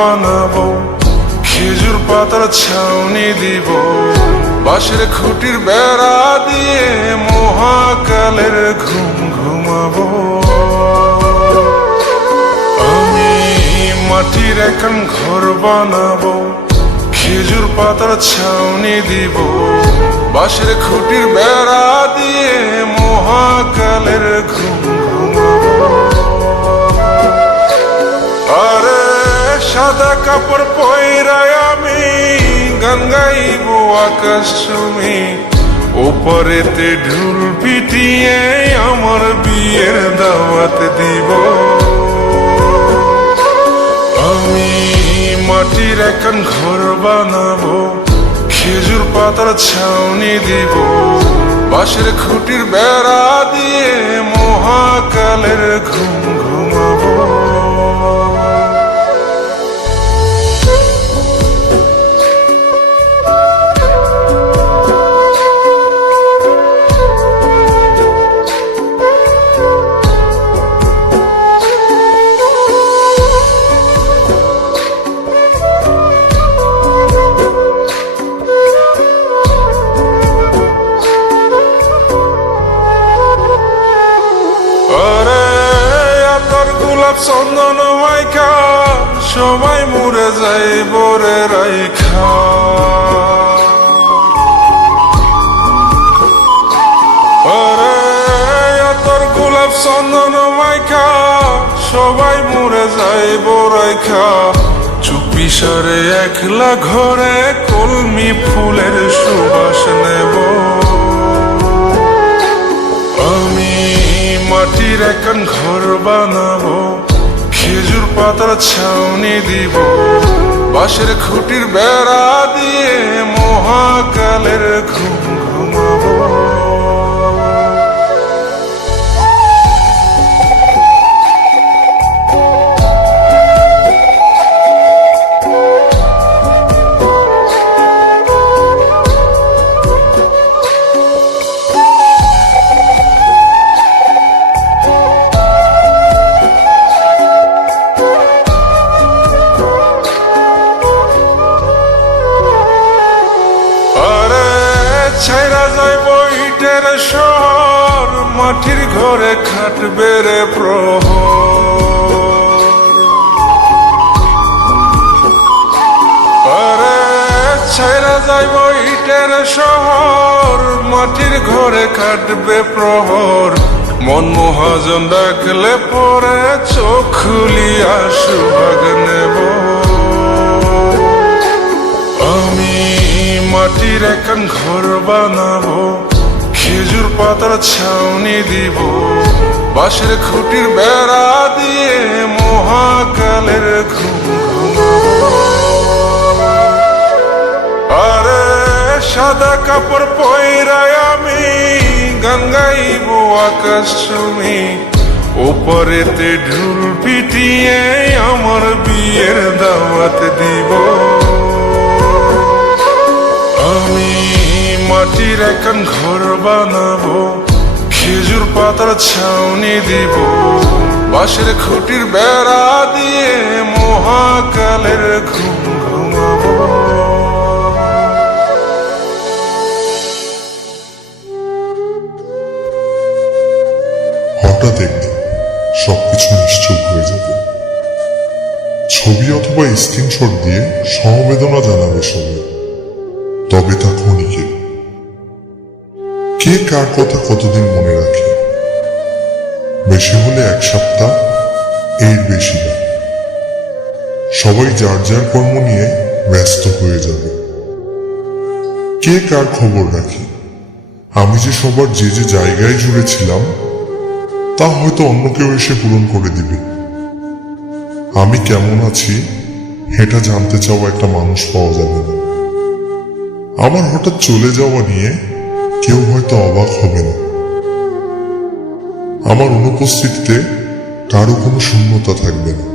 বানাবো, খেজুর পাতার ছাউনি দিব, বাঁশের খুঁটির বেড়া দিয়ে মহাকালের ঘুম ঘুমাবো। আমি মাটির এখন ঘর বানাবো, খেজুর পাতার ছাউনি দিব, বাঁশের খুঁটির বেড়া দিয়ে মহাকালের ঘুম ঘুমাবো। আরে সাদা কাপড় পয়রায় আমি গান গাইব আকাশ চুমি, ওপরেতে ঢুল পিটিয়ে আমার বিয়ের দাওয়াত দিব। আমি মাটির এখন ঘর বানাবো, খেজুর পাতার ছাউনি দিব, বাঁশের খুঁটির বেড়া দিয়ে মহাকালের ঘুম ঘুমাবো। চন্দন মাইকা সবাই মরে যায় বরে রাইখা, আরে তোর গোলাপ চন্দন মাইকা সবাই মরে যায় বরাইখা, চুপি সারে একলা ঘরে কলমি ফুলের সুবাস নেব। আমি মাটির এখন ঘর বানাবো, খেজুর পাতার ছাউনি দিব, বাঁশের খুঁটির বেড়া দিয়ে মহাকালের ঘুম ঘুমাবো। ছাইরা যাইব ইটের শহর, মাটির ঘরে খাটবে রে প্রহর। আরে ছাইরা যাইব ইটের শহর, মাটির ঘরে খাটবে প্রহর। মন মহাজন ডাকলে পরে চোখ খুলিয়া সুভাগ নেব। আমি মাটির এখন ঘর বানাবো, খেজুর পাতার ছাউনি দিব, বাঁশের খুঁটির বেড়া দিয়ে মহাকালের ঘুম ঘুমাবো। আরে সাদা কাপড় পয়রায় আমি গান গাইব আকাশ চুমি, ওপরেতে ঢুল পিটিয়ে আমার বিয়ের দাওয়াত দিব। আমি মাটির এখন ঘর বানাবো, খেজুর পাতার ছাউনি দিব, বাঁশের খুঁটির বেড়া দিয়ে মহাকালের ঘুম ঘুমাবো। হঠাৎ একদিন সবকিছু নিশ্চুপ হয়ে যাবে, ছবি অথবা স্ক্রিনশট দিয়ে সমবেদনা জানাবে সবাই, তবে তা ক্ষণিকের। কে কার কথা কতদিন মনে রাখে, বেশি হলে এক সপ্তাহ, এর বেশি না। সবাই যার যার কর্ম নিয়ে ব্যস্ত হয়ে যাবে। কে কার খবর রাখে, আমি যে সবার যে যে জায়গায় জুড়ে ছিলাম তা হয়তো অন্য কেউ এসে পূরণ করে দিবে। আমি কেমন আছি এটা জানতে চাওয়া একটা মানুষ পাওয়া যাবে না। আমার হঠাৎ চলে যাওয়া নিয়ে কেউ হয়তো অবাক হবে না। আমার অনুপস্থিতিতে কারো কোনো শূন্যতা থাকবে না।